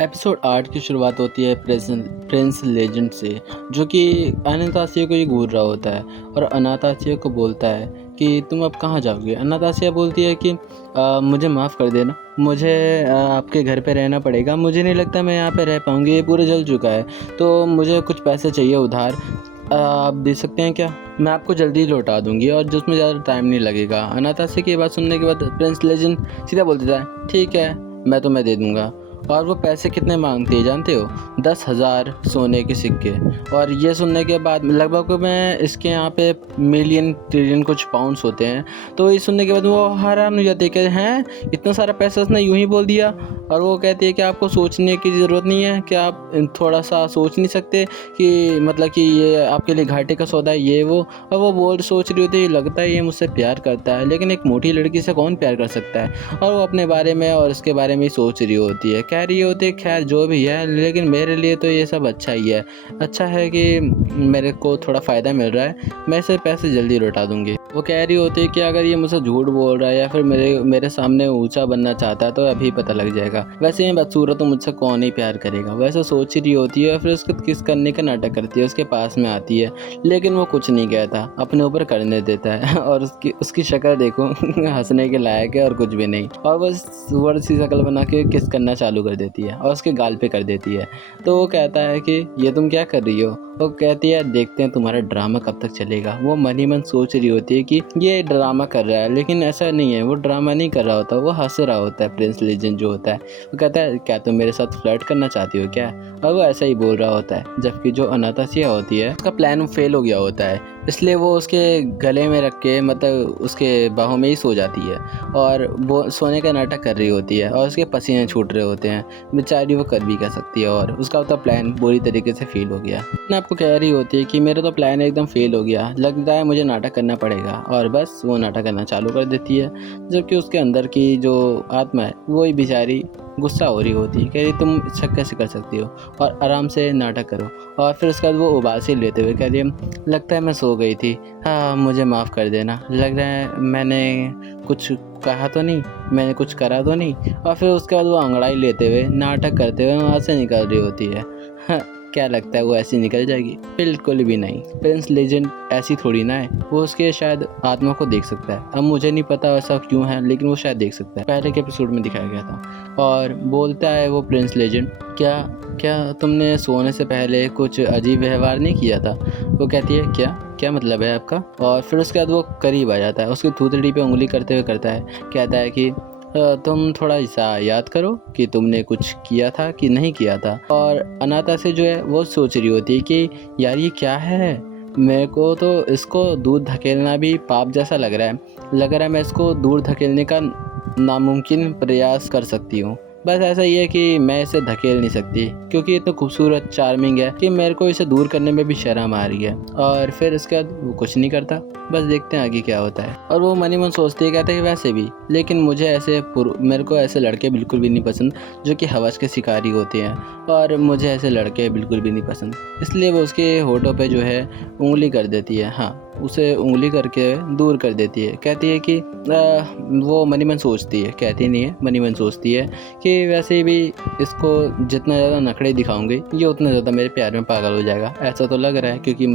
Episode 8 की शुरुआत होती है प्रिंस लेजेंड से, जो कि अनातासिया को ये घूर रहा होता है और अनातासिया को बोलता है कि तुम अब कहाँ जाओगे। अनातासिया बोलती है कि मुझे माफ़ कर देना, मुझे आपके घर पे रहना पड़ेगा, मुझे नहीं लगता मैं यहाँ पे रह पाऊँगी, ये पूरा जल चुका है, तो मुझे कुछ पैसे चाहिए उधार, आप दे सकते हैं क्या? मैं आपको जल्दी लौटा दूँगी और जिसमें ज़्यादा टाइम नहीं लगेगा। अनातासिया की बात सुनने के बाद प्रिंस लेजेंड सीधा बोल देता है, ठीक है, मैं तुम्हें दे दूँगा। और वो पैसे कितने मांगती है जानते हो? 10,000 सोने के सिक्के। और ये सुनने के बाद लगभग मैं इसके यहाँ पे मिलियन ट्रिलियन कुछ पाउंड्स होते हैं, तो ये सुनने के बाद वो हैरान हो जाती है कि हैं इतना सारा पैसा उसने यूं ही बोल दिया। और वो कहती है कि आपको सोचने की ज़रूरत नहीं है, कि आप थोड़ा सा सोच नहीं सकते कि मतलब कि ये आपके लिए घाटे का सौदा है, ये वो। और वो सोच रही होती है लगता है ये मुझसे प्यार करता है, लेकिन एक मोटी लड़की से कौन प्यार कर सकता है। और वो अपने बारे में और इसके बारे में ही सोच रही होती है, कह रही होती है खैर जो भी है, लेकिन मेरे लिए तो ये सब अच्छा ही है। अच्छा है कि मेरे को थोड़ा फ़ायदा मिल रहा है, मैं इसे पैसे जल्दी लौटा दूँगी। वो कह रही होती है कि अगर ये मुझसे झूठ बोल रहा है या फिर मेरे सामने ऊंचा बनना चाहता है तो अभी पता लग जाएगा। वैसे ये बदसूरत तो मुझसे कौन ही प्यार करेगा। वैसे सोच ही रही होती है और फिर उसको किस करने का नाटक करती है, उसके पास में आती है, लेकिन वो कुछ नहीं कहता, अपने ऊपर करने देता है। और उसकी शक्ल देखो हंसने के लायक है और कुछ भी नहीं। और बस सुअर सी शक्ल बना के किस करना चालू कर देती है और उसके गाल पे कर देती है। तो वो कहता है कि ये तुम क्या कर रही हो? वो कहती है देखते हैं तुम्हारा ड्रामा कब तक चलेगा। वो मन ही मन सोच रही होती है कि ये ड्रामा कर रहा है, लेकिन ऐसा नहीं है, वो ड्रामा नहीं कर रहा होता, वो हंस रहा होता है। प्रिंस लेजेंड जो होता है वो कहता है क्या तुम मेरे साथ फ्लर्ट करना चाहती हो क्या? और वो ऐसा ही बोल रहा होता है, जबकि जो अनातासिया होती है उसका प्लान फेल हो गया होता है, इसलिए वो उसके गले में रख के मतलब उसके बाहों में ही सो जाती है और वो सोने का नाटक कर रही होती है और उसके पसीने छूट रहे होते हैं। बेचारी वो कर भी क्या सकती है, और उसका तो प्लान बुरी तरीके से फेल हो गया। मैं आपको कह रही होती है कि मेरा तो प्लान एकदम फेल हो गया, लगता है मुझे नाटक करना पड़ेगा, और बस वो नाटक करना चालू कर देती है। जबकि उसके अंदर की जो आत्मा है वो ही बेचारी गुस्सा हो रही होती है, कह रही तुम ऐसा कैसे कर सकती हो, और आराम से नाटक करो। और फिर उसके बाद वो उबासी लेते हुए कह रही है लगता है मैं सो गई थी, हाँ मुझे माफ़ कर देना, लग रहा है मैंने कुछ कहा तो नहीं, मैंने कुछ करा तो नहीं। और फिर उसके बाद वो अंगड़ाई लेते हुए नाटक करते हुए वहाँ से निकल रही होती है। हाँ, क्या लगता है वो ऐसी निकल जाएगी? बिल्कुल भी नहीं। प्रिंस लेजेंड ऐसी थोड़ी ना है, वो उसके शायद आत्मा को देख सकता है। अब मुझे नहीं पता ऐसा क्यों है, लेकिन वो शायद देख सकता है, पहले के एपिसोड में दिखाया गया था। और बोलता है वो प्रिंस लेजेंड क्या क्या तुमने सोने से पहले कुछ अजीब व्यवहार नहीं किया था? वो कहती है क्या क्या मतलब है आपका? और फिर उसके बाद वो करीब आ जाता है, उसकी थूथड़ी पे उंगली करते हुए करता है, कहता है कि तुम थोड़ा सा याद करो कि तुमने कुछ किया था कि नहीं किया था। और अनाता से जो है वो सोच रही होती है कि यार ये क्या है, मेरे को तो इसको दूर धकेलना भी पाप जैसा लग रहा है मैं इसको दूर धकेलने का नामुमकिन प्रयास कर सकती हूँ। बस ऐसा ही है कि मैं इसे धकेल नहीं सकती, क्योंकि ये तो खूबसूरत चार्मिंग है कि मेरे को इसे दूर करने में भी शर्म आ रही है। और फिर इसके बाद वो कुछ नहीं करता, बस देखते हैं आगे क्या होता है। और वो मन ही मन सोचती है, कहते हैं कि वैसे भी, लेकिन मेरे को ऐसे लड़के बिल्कुल भी नहीं पसंद जो कि हवस के शिकारी होते हैं, और मुझे ऐसे लड़के बिल्कुल भी नहीं पसंद। इसलिए वो उसके होठों पे जो है उंगली कर देती है, हाँ उसे उंगली करके दूर कर देती है। कहती है कि वो मन ही मन सोचती है, कहती नहीं है, मन ही मन सोचती है कि वैसे भी इसको जितना ज़्यादा नखरे दिखाऊंगी ये उतना ज़्यादा मेरे प्यार में पागल हो जाएगा। ऐसा तो लग रहा है, क्योंकि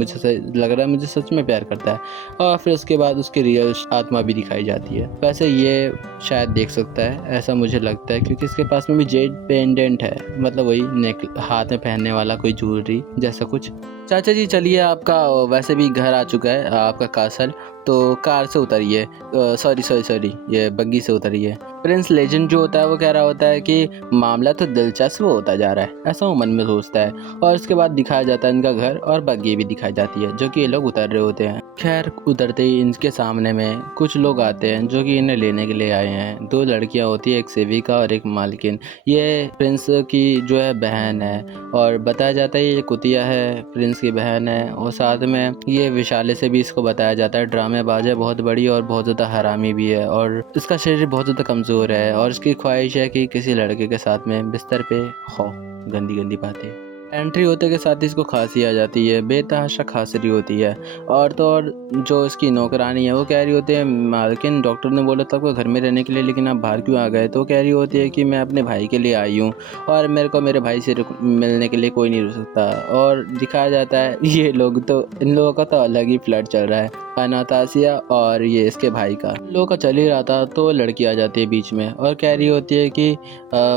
लग रहा है मुझे सच में प्यार करता है। और फिर उसके बाद उसकी रियल आत्मा भी दिखाई जाती है। वैसे ये शायद देख सकता है, ऐसा मुझे लगता है, क्योंकि इसके पास में भी जेड पेंडेंट है, मतलब वही हाथ में पहनने वाला कोई ज्वेलरी जैसा कुछ। चाचा जी चलिए, आपका वैसे भी घर आ चुका है, आपका कासल, तो कार से उतरिए, सॉरी ये बग्गी से उतरिए। प्रिंस लेजेंड जो होता है वो कह रहा होता है कि मामला तो दिलचस्प होता जा रहा है, ऐसा वो मन में सोचता है। और उसके बाद दिखाया जाता है इनका घर, और बग्गी भी दिखाई जाती है जो कि ये लोग उतर रहे होते हैं। खैर उतरते ही इनके सामने में कुछ लोग आते हैं जो कि इन्हें लेने के लिए आए हैं। 2 लड़कियां होती है, एक सेविका और एक मालकिन। ये प्रिंस की जो है बहन है, और बताया जाता है ये कुतिया है, प्रिंस की बहन है। और साथ में ये विशाले से भी इसको बताया जाता है ड्रामेबाज है बहुत बड़ी, और बहुत ज़्यादा हरामी भी है, और इसका शरीर बहुत ज़्यादा कमज़ोर है, और इसकी ख्वाहिश है कि किसी लड़के के साथ में बिस्तर पे हो। गंदी गंदी बातें। एंट्री होते के साथ ही इसको खांसी आ जाती है, बेतहाशा खांस रही होती है। और तो और जो इसकी नौकरानी है वो कह रही होती है, मालकिन डॉक्टर ने बोला था आपको घर में रहने के लिए, लेकिन आप बाहर क्यों आ गए? तो कह रही होती है कि मैं अपने भाई के लिए आई हूँ और मेरे को मेरे भाई से मिलने के लिए कोई नहीं रुक सकता। और दिखाया जाता है ये लोग तो, इन लोगों का तो अलग ही फ्लर्ट चल रहा है, अनातासिया और ये इसके भाई का। इन लोगों का चल ही रहा था तो लड़की आ जाती है बीच में और कह रही होती है कि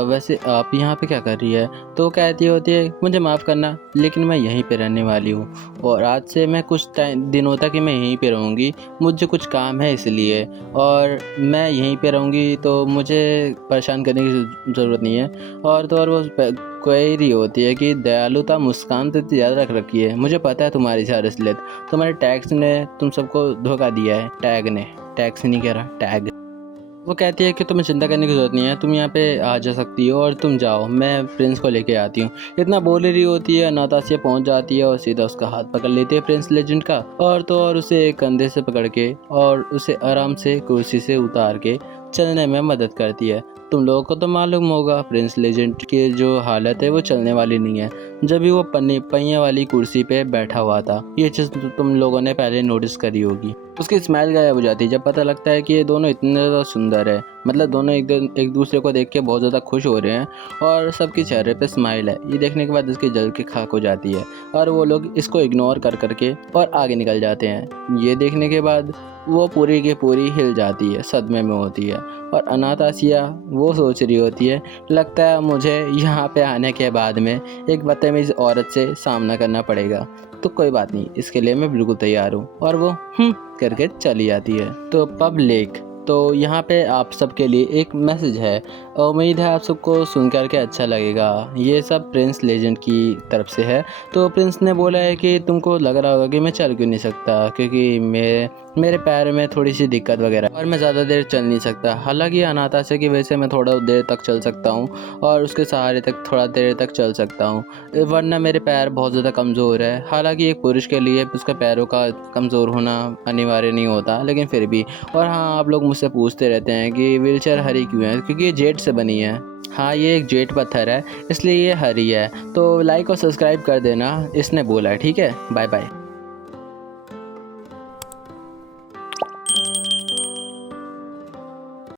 वैसे आप यहाँ पे क्या कर रही है? तो कहती होती है मुझे माफ़ करना, लेकिन मैं यहीं पे रहने वाली हूँ और आज से मैं कुछ दिनों तक ही मैं यहीं पे रहूँगी, मुझे कुछ काम है इसलिए, और मैं यहीं पे रहूँगी तो मुझे परेशान करने की ज़रूरत नहीं है। और तो और वो कह रही होती है कि दयालुता मुस्कान तो इतनी ज़्यादा रख रखी है, मुझे पता है तुम्हारी सारी असलियत, तुम्हारे टैक्स ने तुम सबको धोखा दिया है, टैग ने, टैक्स नहीं कह रहा, टैग। वो कहती है कि तुम्हें चिंता करने की ज़रूरत नहीं है, तुम यहाँ पे आ जा सकती हो और तुम जाओ, मैं प्रिंस को लेके आती हूँ। इतना बोल रही होती है, अनातासिया पहुँच जाती है और सीधा उसका हाथ पकड़ लेती है प्रिंस लेजेंड का, और तो और उसे एक कंधे से पकड़ के और उसे आराम से कुर्सी से उतार के चलने में मदद करती है। तुम लोगों को तो मालूम होगा प्रिंस लेजेंड की जो हालत है वो चलने वाली नहीं है, जब भी वो पहिए वाली कुर्सी पे बैठा हुआ था। ये चीज़ तुम लोगों ने पहले नोटिस करी होगी। उसकी स्माइल गायब हो जाती है जब पता लगता है कि ये दोनों इतने ज़्यादा सुंदर है, मतलब दोनों एक दूसरे को देख के बहुत ज़्यादा खुश हो रहे हैं और सबके चेहरे पे स्माइल है। ये देखने के बाद इसकी जल के खाक हो जाती है और वो लोग इसको इग्नोर कर करके और आगे निकल जाते हैं। ये देखने के बाद वो पूरी की पूरी हिल जाती है, सदमे में होती है। और अनातासिया वो सोच रही होती है, लगता है मुझे यहाँ पे आने के बाद में एक बदतमीज़ औरत से सामना करना पड़ेगा, तो कोई बात नहीं, इसके लिए मैं बिल्कुल तैयार हूँ। और वो करके चली जाती है। तो पब्लिक, तो यहाँ पे आप सबके लिए एक मैसेज है, उम्मीद है आप सबको सुन कर के अच्छा लगेगा। ये सब प्रिंस लेजेंड की तरफ से है। तो प्रिंस ने बोला है कि तुमको लग रहा होगा कि मैं चल क्यों नहीं सकता, क्योंकि मेरे पैर में थोड़ी सी दिक्कत वगैरह और मैं ज़्यादा देर चल नहीं सकता। हालांकि अनातासिया की वजह से मैं थोड़ा देर तक चल सकता हूँ और उसके सहारे तक थोड़ा देर तक चल सकता हूँ, वरना मेरे पैर बहुत ज़्यादा कमज़ोर है। हालांकि एक पुरुष के लिए उसका पैरों का कमज़ोर होना अनिवार्य नहीं होता, लेकिन फिर भी। और हाँ, आप लोग मुझसे पूछते रहते हैं कि व्हीलचेयर हरी क्यों है, क्योंकि ये जेट से बनी है। हाँ, ये एक जेट पत्थर है, इसलिए ये हरी है। तो लाइक और सब्सक्राइब कर देना, इसने बोला है। ठीक है, बाय बाय।